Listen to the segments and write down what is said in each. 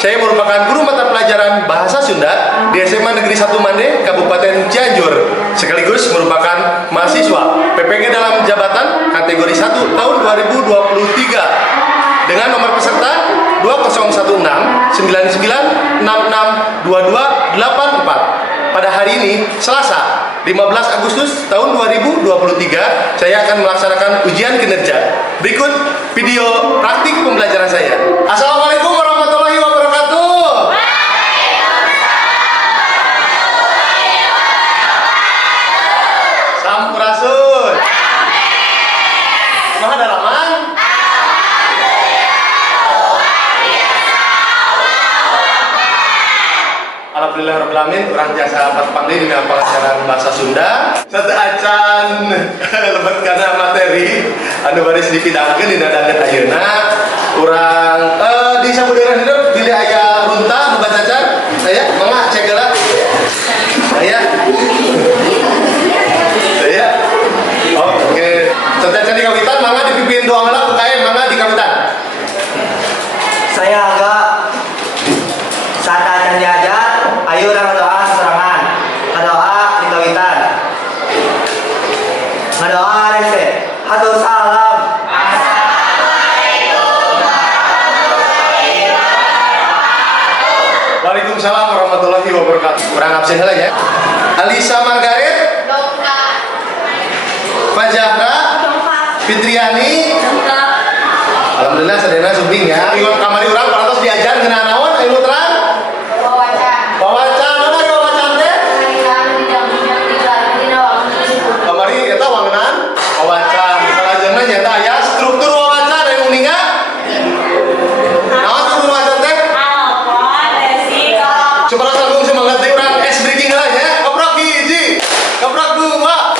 saya merupakan guru mata pelajaran Bahasa Sunda di SMA Negeri 1 Mande, Kabupaten Cianjur, sekaligus merupakan mahasiswa PPG dalam jabatan kategori 1 tahun 2023 dengan nomor peserta 2016 99 66 22 84. Pada hari ini, Selasa, 15 Agustus tahun 2023, saya akan melaksanakan ujian kinerja. Berikut video praktik pembelajaran saya. Assalamualaikum warahmatullahi wabarakatuh. Sampurasun. Maha dalaman. Alhamdulillahirrahmanirrahim, orang jasa pandai di pelajaran bahasa Sunda. Satu acan lebat karena materi anu baris dipidangkeun dina dagen ayeuna. Urang di sabudeureun hidup bilih aya runta nu bacacan. Saya mangga cek heula. Saya. Saya. Oke. Teu di kawitan mangga dipimpin doa heula ku kaen mangga di kawitan. Saya agak saat acan diajar. Ayo orang doa serangan, doa di kawitan, doa rese, hatur salam. Waalaikumsalam warahmatullahi wabarakatuh. Kurang absen heula ya. Alisa Margaret, Fajahra, Fitriani, alhamdulillah sadayana sumping ya. Iwan kamari urang parantos diajar ngeunaan naon anu terang? Wawacan, mana ada wawacan teh? Kamari eta wangenan wawacan. Salajengna nyata aya struktur wawacan anu ninga. Naon struktur wawacan teh? Coba langsung semangat teh urang es breaking heula nya. Keprok hiji, keprok dua,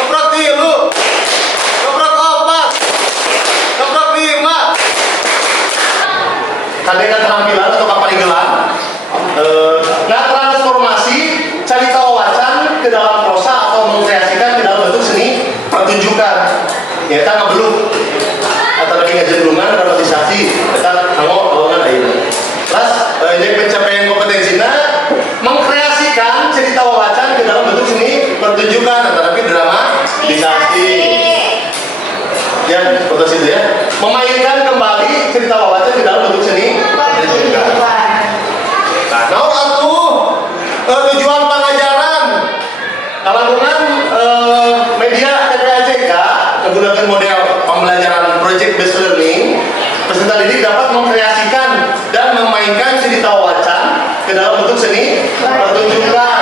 keprok tilu, keprok opat, keprok lima. Kadang keterampilan atau kapaligelan. Nah, transformasi carita wawacan ke dalam prosa atau mengkreasikan ke dalam bentuk seni pertunjukan. Ya, kita ngebeluk atau lagi ngejendungan dramatisasi, kita ngomong bawangan ayeuna. Terus ini pencapaian kompetensinya mengkreasikan cerita wawacan ke dalam bentuk seni pertunjukan atau lagi dramatisasi. Ya, foto situ ya. Memainkan kembali cerita wawacan ke dalam bentuk seni pertunjukan. Nah, tujuan pengajaran kalangan media TPAJK menggunakan model pembelajaran project based learning. Peserta didik dapat mengkreasikan dan memainkan cerita wawacan ke dalam bentuk seni pertunjukan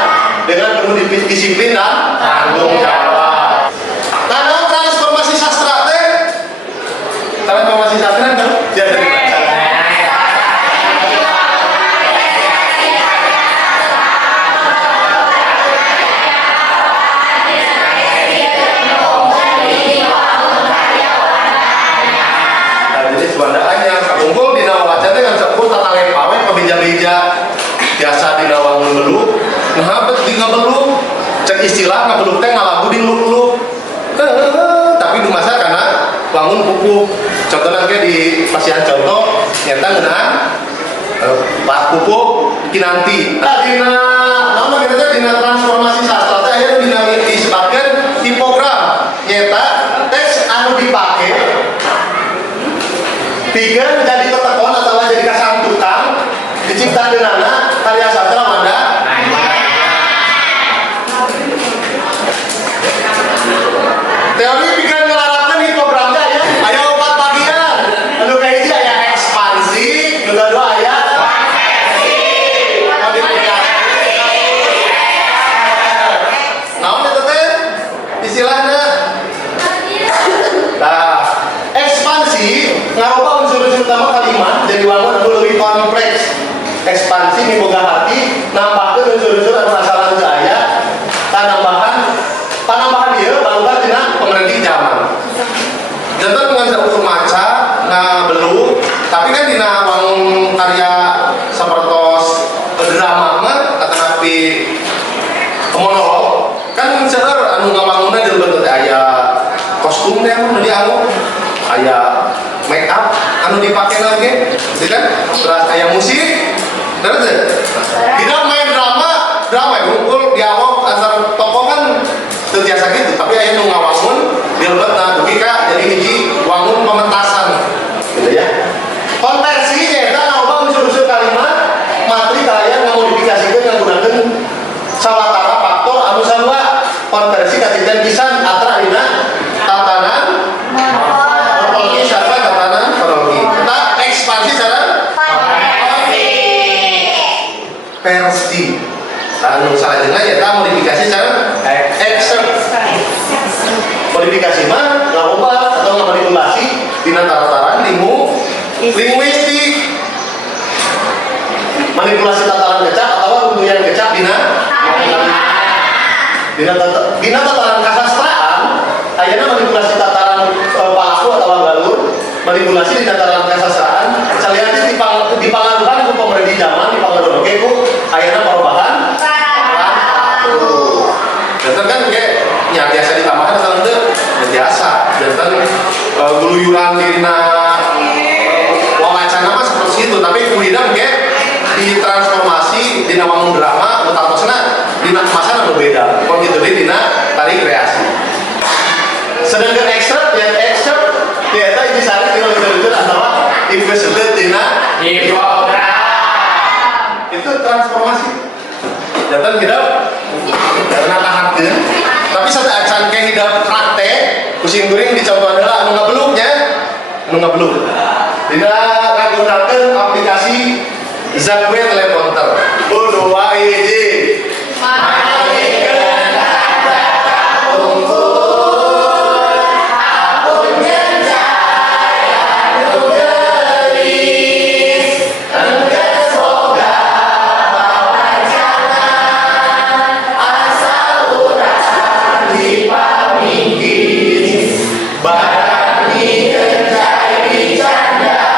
dengan penuh disiplin dan tanggung jawab. Karena transformasi sastra teh, transformasi sastra kan jadi biasa di nawang beluk, nah tinggal beluk, cek istilah ngabeluk teh ngalagu di luk-luk, tapi di masa karena bangun pupuk, contohnya kayak di pasihan contoh, nyata ngenaan pak pupuk kinanti, dina, nama kita dina transformasi sastra teh akhirnya dina disebutkan tipogram, nyata teks anu dipakai, tiga menjadi tetekon atau jadi kasantutan, diciptakan denana karya sastra Manda. Teori bikin ngelarapkan hipogramnya ya. Aya 4 bagian. Anu kahiji aya ekspansi, nu kedua aya modifikasi. Naon eta teh? Istilahna. Nah, ekspansi ngaroba unsur-unsur utama kalimat jadi wangun anu leuwih kompleks. Ekspansi miboga hati nambahkeun unsur-unsur anu asalan teu aya panambahan ieu balubar tina pemerintah zaman. Janten ngan ukur maca ngabelu tapi kan dina wangun karya sapertos drama mah atanapi monolog kan seueur anu ngawangunna di bentuk aya kostum teh anu dianggo aya make up anu dipakai lagi, kan? Terus kayak musik, terus tidak main drama ya, ngumpul dialog antar tokoh kan terbiasa gitu, tapi ayah nu ngawangun dilebet nah dugi ka jadi hiji wangun pementasan gitu ya. Konversinya eta loba unsur-unsur kalimat materi kalian ngamodifikasikeun nggunakeun sawatara faktor anu sarua. Konversi katinten pisan atra dina tatanan morfologi sarua tatanan fonologi. Eta ekspansi cara versi. Anu salajengna eta modifikasi cara modifikasi mah ngaubah atau ngamanipulasi dina tataran linguistik. Manipulasi tataran kecap atau runtuyan kecap dina tataran kasastraan ayeuna manipulasi tataran palaku atau galur, manipulasi dina tataran kasastraan salian dipangaruhan ku pemerintah zaman dipangaruhan oge ku ayeuna perubahan dan kan kayak nya biasa ditambahkan asal itu biasa dan geluyuran dina wacana mah seperti itu, tapi kemudian kayak ditransformasi dina wangun drama utartosna dina masa anu beda kon kitu deui dina tari kreasi. Sedangkan ekstrak ya eta hiji sari dina lucu-lucu atawa invested dina hipogram itu transformasi jantan hidup karena tahakeun tapi sada acan ke hidup praktek kucing kuring dicontoh adalah anu ngabluk dina ngagunakeun aplikasi Zakwe teleponter udua hiji manikeun data unggul apunkeun cahaya nu geulis enggeus boga pawacanan asal urasan dipamingkis barang ngikeun cai dicanda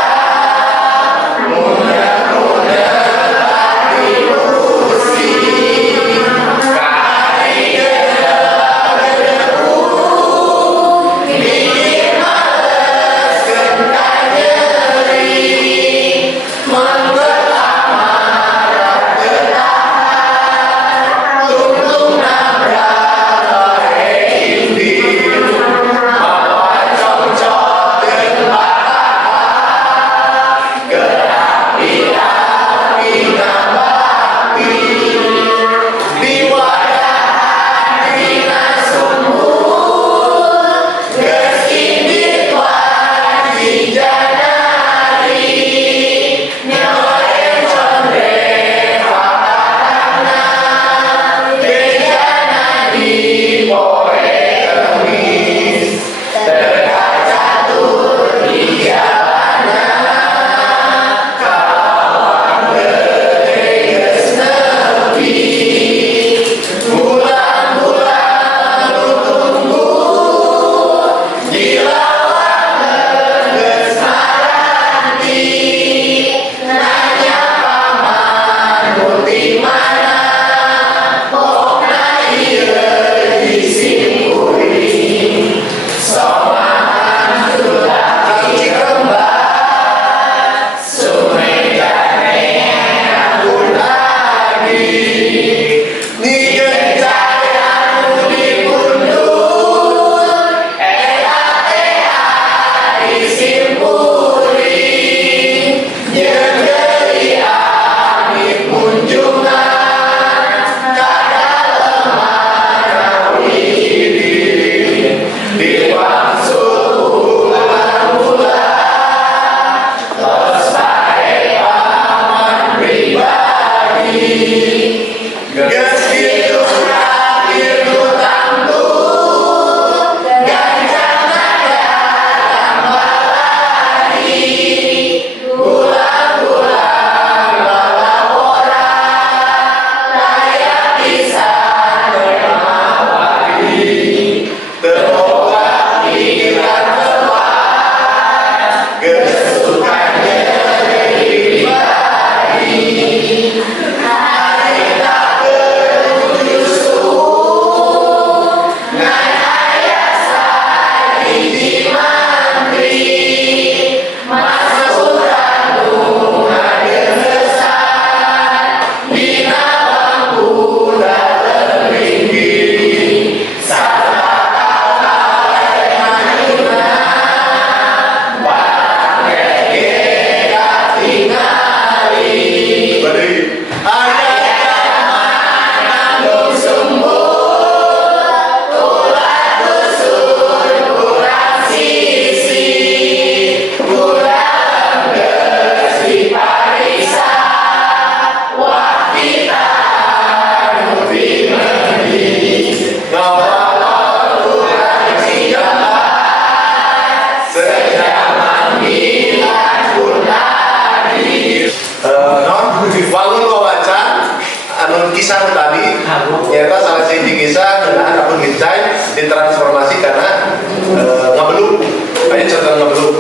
kisah tadi nyata salah satu kisah dengan akun Gicai ditransformasi karena ngabeluk. Kayak contoh ngabeluk.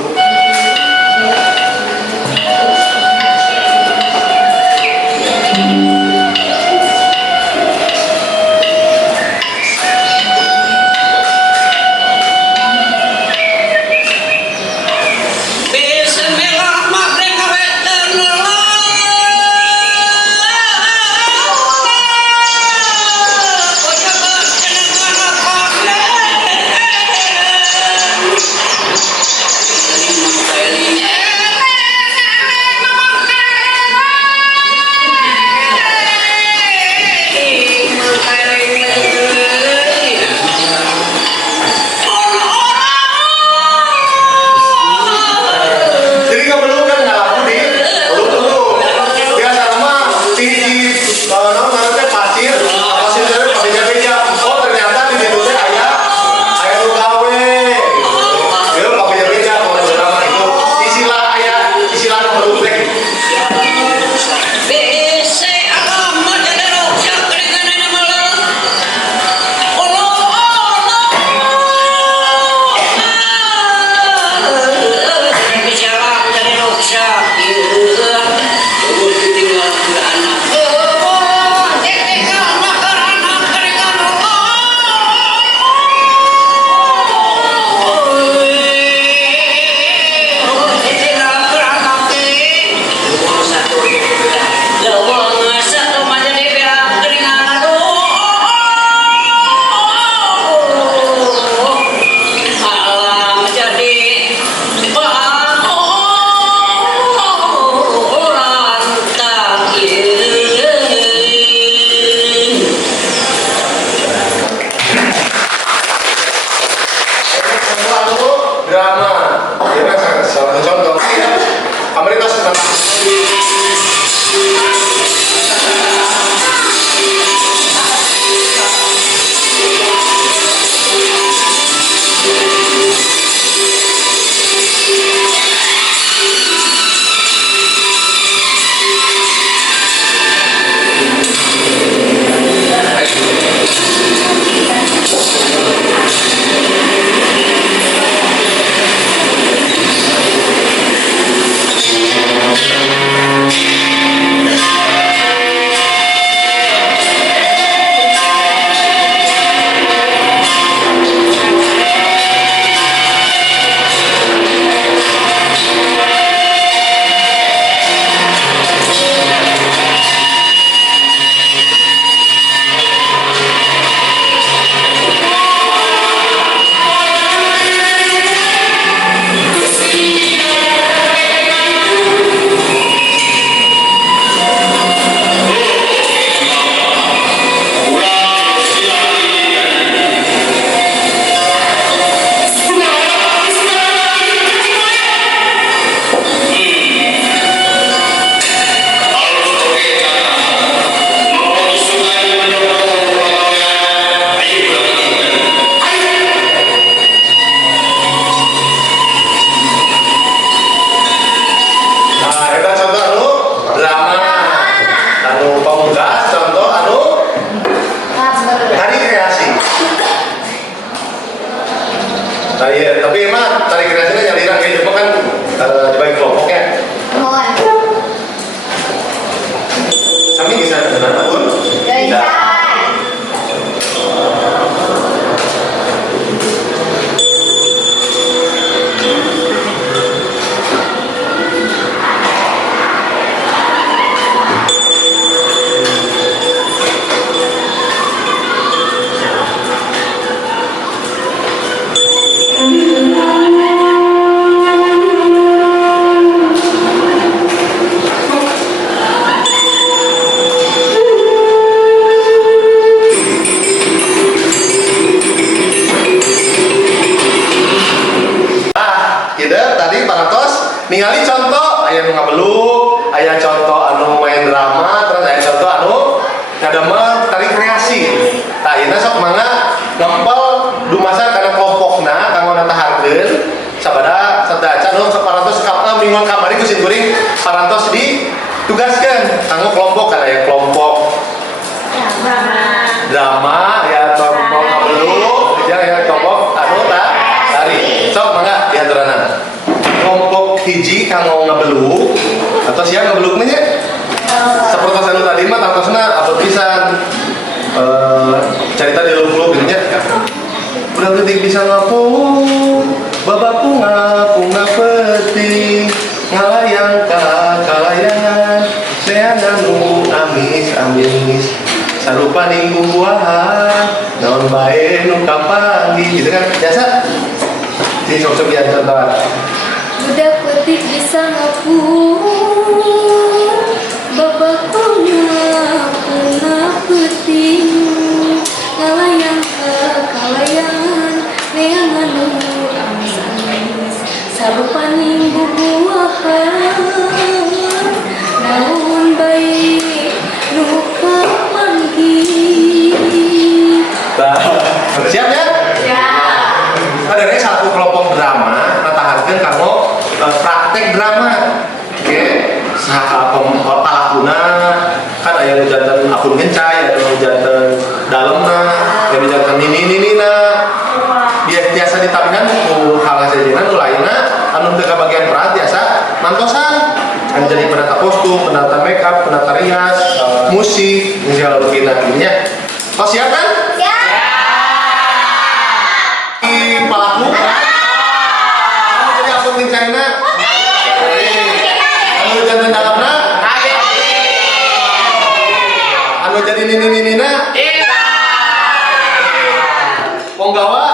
ningali contoh aya nu ngabeluk, aya contoh anu main drama, terus aya contoh anu ngadamel tari kreasi. Tah ieu sok mangga ngempel dumasan kana kelompokna kanggo nataharkeun sabada sadaca nu saparantos mingguan kamari kusin kuring parantos ditugaskeun kanggo kelompok, kan aya kelompok Drama ya kelompok ngabeluk ya kelompok anu tari. Sok mangga diaturanan. Kelompok hiji kanggo ngabeluk atau siapa ngabeluk nya? Seperti anu tadi mah tangtosna apa pisan cerita di luluk gitu nya. Udah penting bisa ngapung, babakku ngapung penting ngalayang kalayangan seanganu amis sarupa ning buahan naon bae nu kapangi gitu kan biasa di sok-sok ya contohan Budak petik bisa ngapung babakku ngapung penting ngalayang kalayangan neangan amis sarupa ning buahan naon bae nu kapangi. siap ya? Ya. Ada nih satu kelompok drama nataharkeun kanggo praktek drama. Oke, saha palakuna kan aya nu janten akun gencay, aya nu janten dalemna, aya nu janten nini-ninina. Biasa ditabihan ku hal sejenna nu lainna anu teu kabagian peran biasa mantosan. Kan jadi penata kostum, penata makeup, penata rias, musik, segala begina nya. Oh siap kan? Pelaku kamu jadi akun gencayna anu janten dalamna anu jadi nini-ninina ponggawa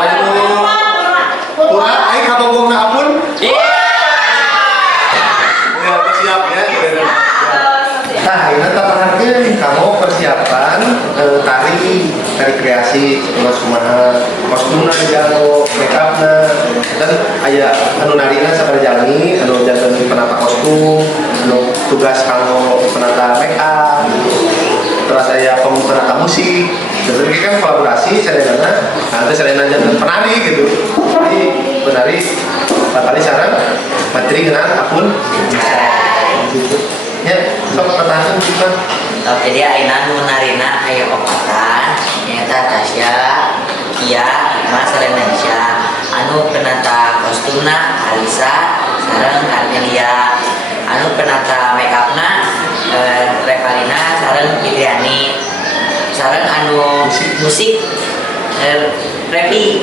anu pura aing kabonggongna apun ya siap ya nah ini terangkan kamu persiapan tari kreasi terus kumaha kostumna dijago make upna dan aya anu narina sabarjangi anu janten penata kostum anu tugas kanggo penata make up terus aya penata musik jadi kan kolaborasi sareana nanti sareana janten penari gitu jadi penari kali sareng materi ngeunaan akun gitu ya sok pertanyaan kita. Oke dia aina nu narina aya opatan nyata Tasya, Kia, Mas Renansya, anu penata kostumna Alisa, sareng Karmelia, anu penata makeupna Revalina, sareng Fitriani, sareng anu musik Repi.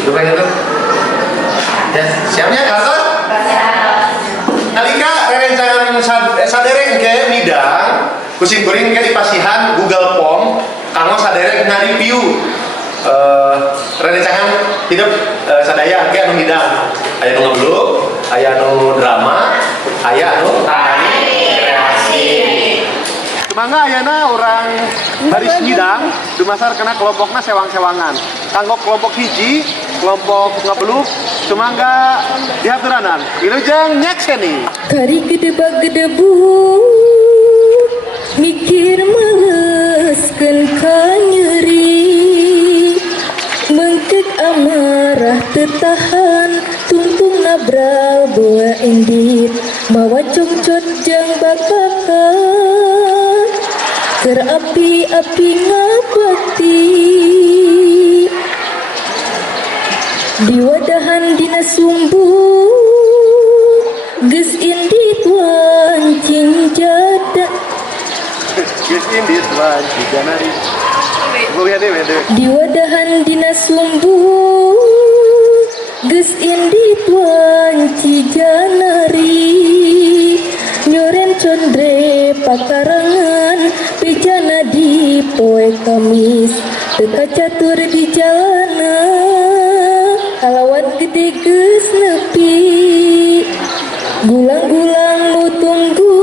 Itu kan itu. Ya, siapnya Karton? Nalika rerencangan saderek ke midang kucing kuring ke dipasihan Google Form kanggo saderek nge-review rerencangan hidup sadaya ke anu midang aya nu ngabeluk aya nu drama aya anu tari kreasi Mangga ayeuna urang baris midang dumasar kena kelompokna sewang-sewangan kanggo kelompok hiji kelompok ngabeluk sumangga dihaturanan wilujeng nyakseni Kari gedebak-gedebu mikir mengeskeun ka nyeri mengkek amarah tetahan tungtung nabral bawa indit mawa congcot jang bakakan ker api-api ngabakti di wadahan dina sumbu geus indit wancing jada geus indit wancing janari di wadahan dina sumbu geus indit wancing janari nyoren condre pakarangan pejana di poe Kamis teka catur di jalanan halawan gede geus nepi gulang-gulang nu tunggu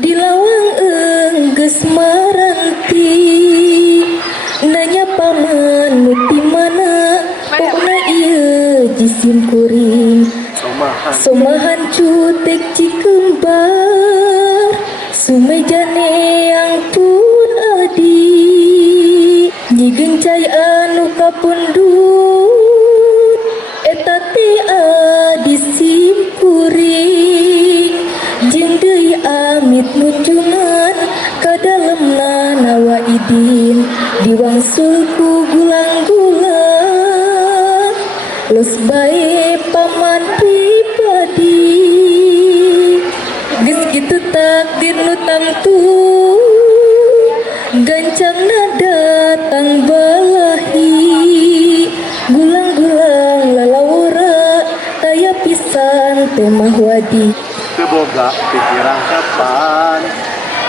di lawang geus maranti nanya paman nu di mana pokna ieu jisim kuring somahan cutek cikembar sumejane yang pun adi nyigencai anu kapundut eta teh adi simpuri Idin diwangsulku gulang-gulang los bae paman pribadi geus kitu takdir nu tamtu gancang datang balahi gulang-gulang lalawura taya pisan temah wadi Teboga pikiran kapan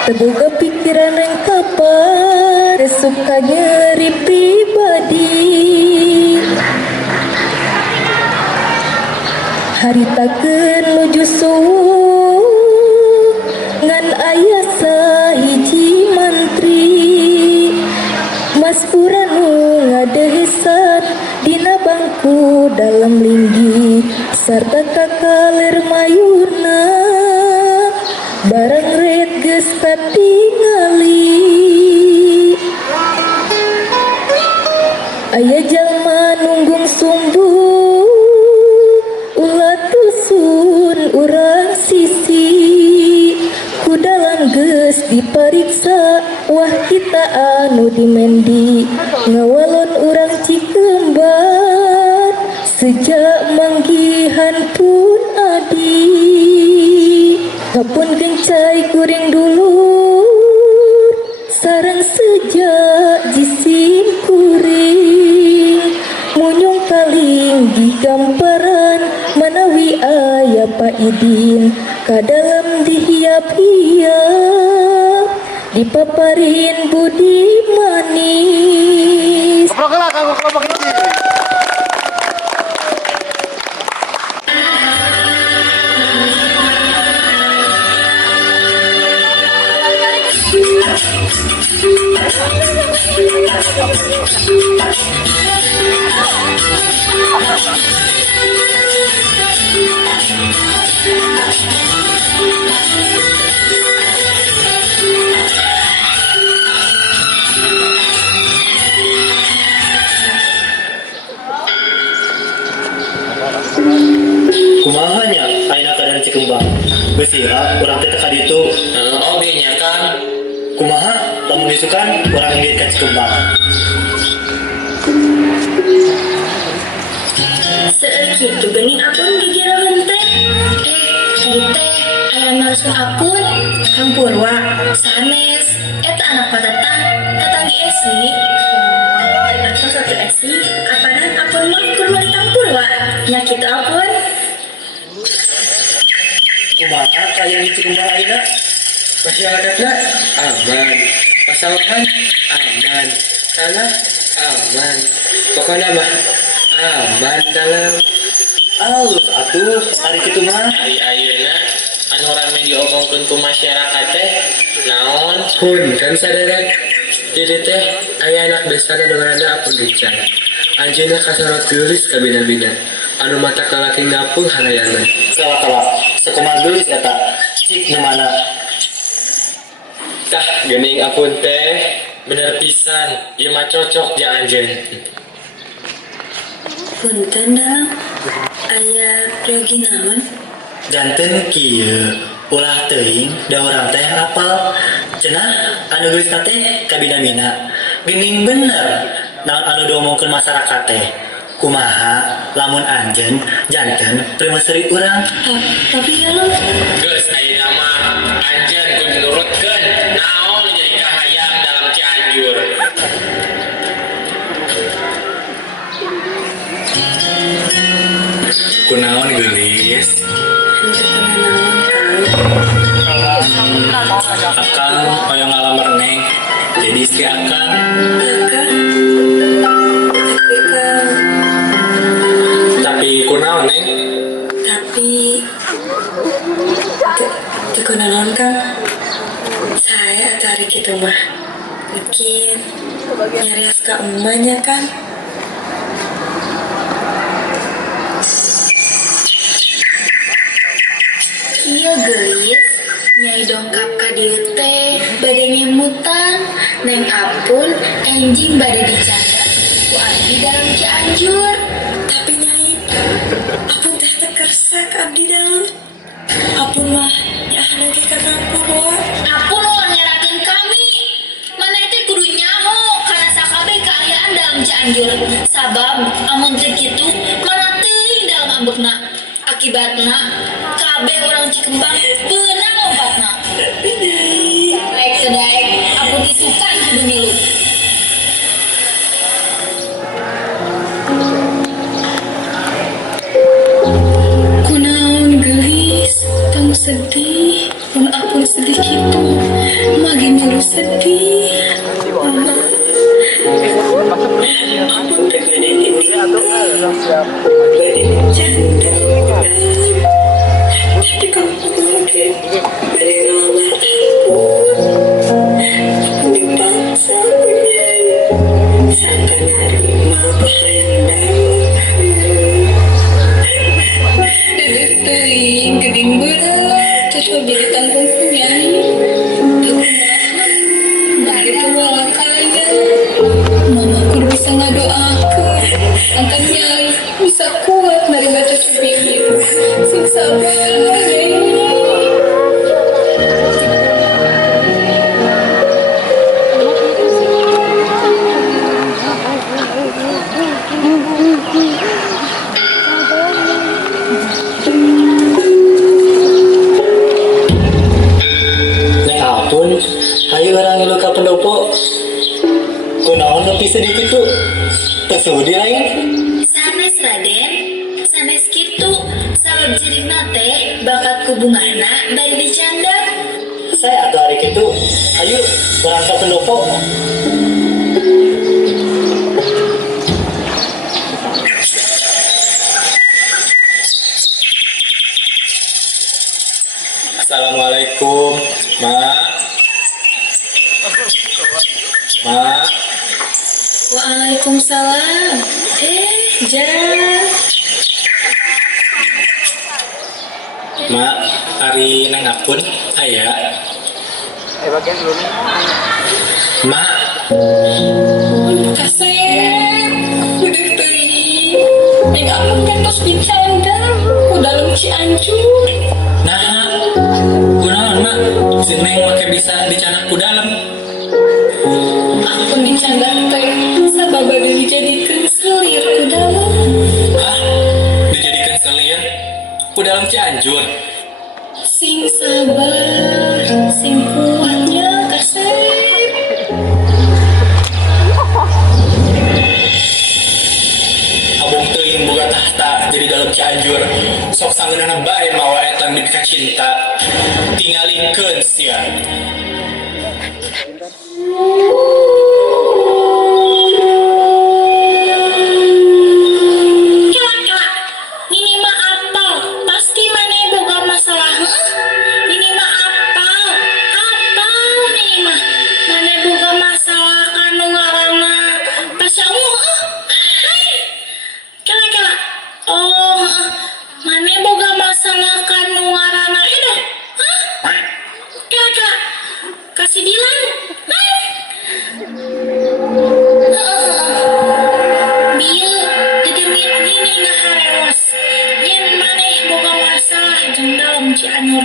teboga pikiran yang kapan suka nyeri pribadi haritakeun nuju subuh ngan aya sahiji mantri Mas Puranu ngadehesan dina bangku dalam linggi sarta kakaler mayuna barang red geus katingali aya jalma nunggung sumbu ulah tusun urang sisi ku dalam geus diperiksa wah kita anu dimendi ngawalon urang Cikembar sejak manggihan pun adi kapun gencai kuring dulur sareng sejak jisim kuring munyung kaling digamparan manawi aya Pak Idin ka dalam dihiap-hiap dipaparin budi manis. Kelompok kanggo kelompok hiji. Kumahanya ayeuna keadaan Cikembang besira urang teh teka ditu Oke nya kan. kumaha lamun disukan urang inggit ka Cikembang Seueur kitu geuning apun gigiraman teh. Tadi teh aya narusun apun Kang Purwa sanes eta anak patatan tatanggi Esi. Atau satu Esi apanan apun mah kurma di Kang Purwa. Nya kitu apun. kumaha kaya di Cikembang ayeuna Masyarakatnya aman, pasawahan aman, tanah aman, pokoknya mah aman dalam. alus atuh ari kitu mah Ayeuna anu rame diomongkeun ku masyarakat teh naon pun kan sadara jadi teh aya anak besar anu ngaranna Apun Rican anjeunna kasorot geulis ka bina-bina anu mata kalaki ngapung harayangan salah sakumaha geulis eta cik nu mana tah geuning Apun teh bener pisan ieu mah cocok jeung anjeun. Punten dalam aya priogi naon? janten kieu ulah teuing da urang teh hafal cenah anu geus teh ka bina-bina geuning bener naon anu diomongkeun masyarakat teh kumaha lamun anjeun janten primaseri urang Tapi ya lo Geus ayeuna mah anjeun kudu nurutkeun naon jadi kahayang dalam Cianjur. kunaon geulis akang hoyong ngalamar neng jadi si akang Tapi kunaon neng? tapi digunakan kan saya cari gitu mah mungkin nyari ke emaknya kan iya gelis nyai dongkap ka dieu teh bade ngemutan neng Apun enjing bade dicanda ku abdi dalam Cianjur tapi nyai Apun teh tekersa ka abdi dalam Apun mah ya lagi kakang Purwa Apun ulah nyerahkeun kami. Mana itu kudu nyawa Akibatna kabeh orang Cikembang beunang lompatna. Daek sedaek apun isukan kudu ngilu. Kunaon geus tong sedih, mun apun sedih kitu magi milu sedih. Apun teh bade ditinggal, bade dicanda dalam, tapi kalau ge bade ngawat apun dipaksa punya sakanarima hayang teuing geuning beureuh cocok jadi tanggung punyai teu kumaha bari teu walakaya mama kudu bisa ngadoakeun angkan nyai bisa kuat narima cocok bingit sing sabar nyai. Neng apun, ayo orang ngilu ka pendopo. Kunaon nepi sedih kitu? Teu sudi aing. Sanes Raden, sanes kitu sabab jirina teh bakat kubungahna bari dicanda. Saya atuh hari kitu. Ayo orang ka pendopo. Assalamualaikum, Mak. Mak, Waalaikumsalam. Jar. Mak, hari neng apun aya. Mak, Kasep, udah teuing. Ning apun kentos dicanda ku dalem Cianjur. nah, kunaon Mak? Si Neng make bisa dicanak ku dalem. Apun dicanda teh sabab bade dijadikeun selir ku dalem. Hah? Dijadikan selir? Ku dalam Cianjur? Sing sabar, sing kuatnya Kasep. Abang teuing boga tahta jadi dalam Cianjur. Sok sangeunana bae mawa eta mika cinta. Tingalikeun sia. Kela-kela, Nini mah apal, pasti maneh boga masalah. Nini mah apal Nini mah maneh boga masalah kanu ngaranna Pasya Ungu. Kela-kela, oh maneh boga masalah kanu ngaranna itu. Kela-kela, kasih Dilan. Bieu dedemit gini ngaharewas. Yen maneh boga masalah jeung dalem Cianjur.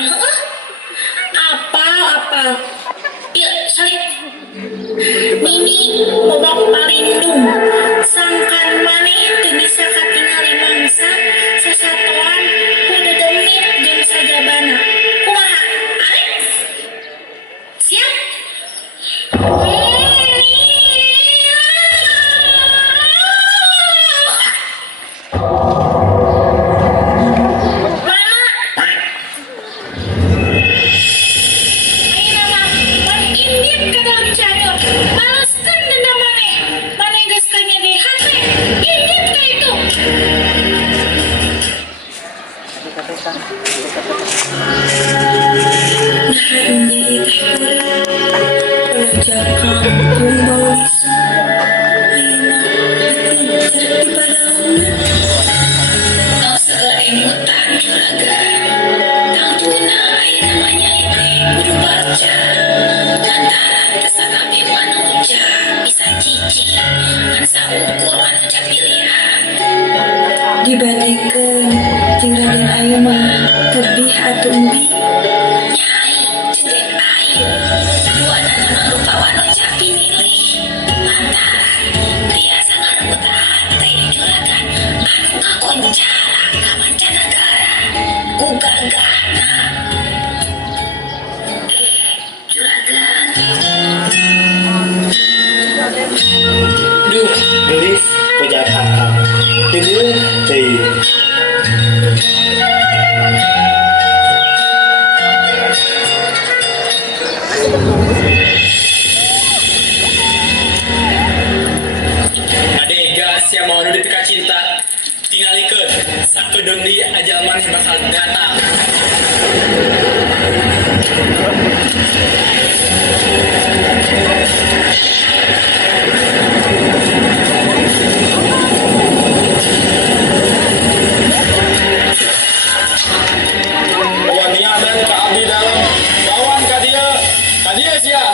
Apal. Ieu salib. Nini boga palindung. Sangkan maneh teu bisa katingali mangsa sasatoan ku dedemit jeung sajabana. Kumaha? Arek? Siap? Dibandingkan jeung Raden Ayu mah tebih atuh umbi. Nyai, cendek ayu, duana nama rupa wanoja pinilih. Lantaran biasa ngarebut hati juragan anu ngagonjala ka mancanagara. ku gagana. Juragan. Duh, gelis pejabat akal. Tidur, teuing. Ade gas yang mau nuduh pika cinta. Tingalikeun sakedeung di ajalman bakal datang. Wania dan ka abdi dalam lawan ka dia sia.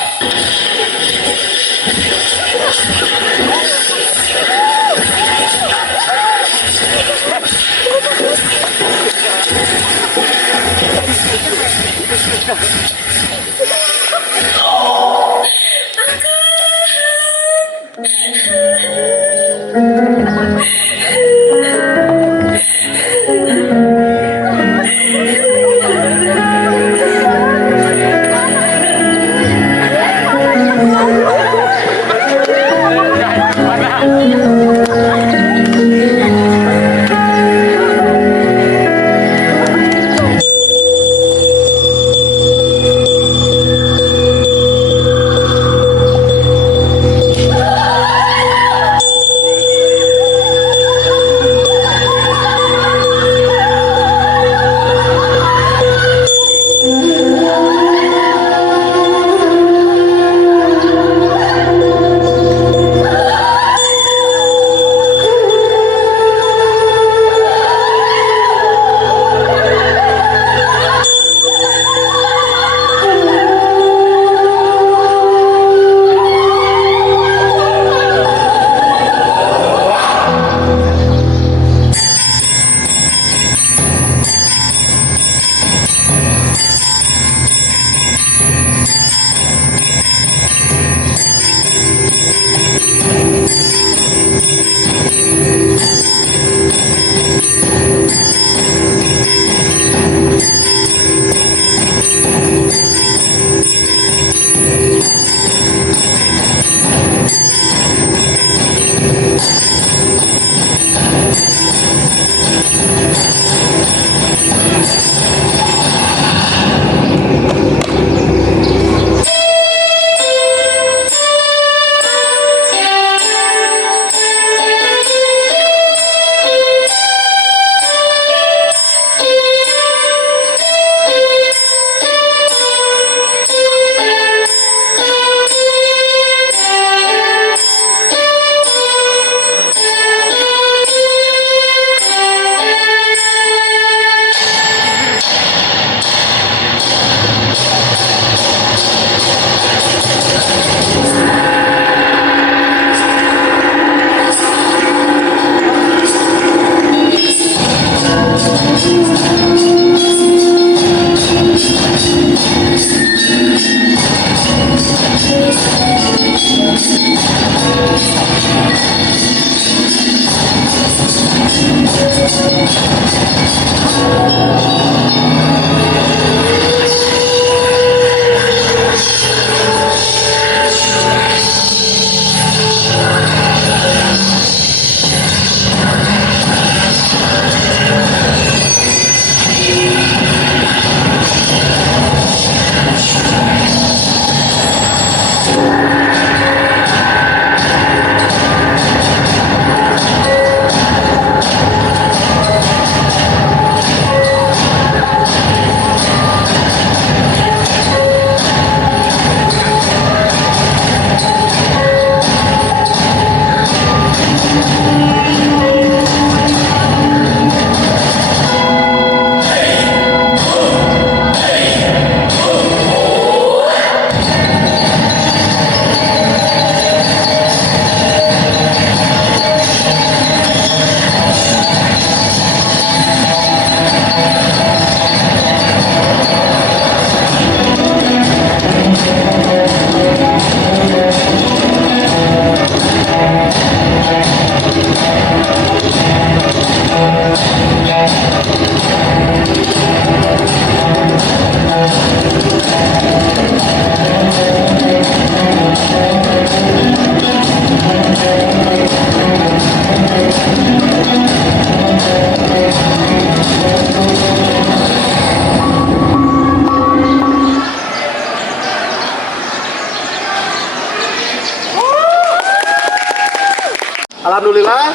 alhamdulillah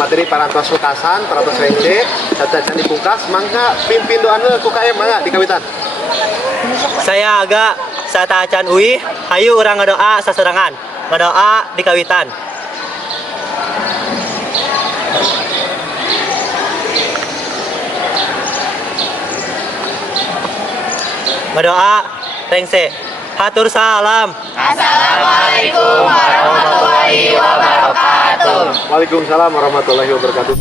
materi parantos lukasan, parantos rence, cacacan dipungkas, mangga pimpin doana ku KM mangga di kawitan. Saya agak sata acan ui, hayu orang ngadoa saserangan, ngadoa di kawitan. Ngadoa rengse. Hatur salam. Waalaikumsalam warahmatullahi wabarakatuh.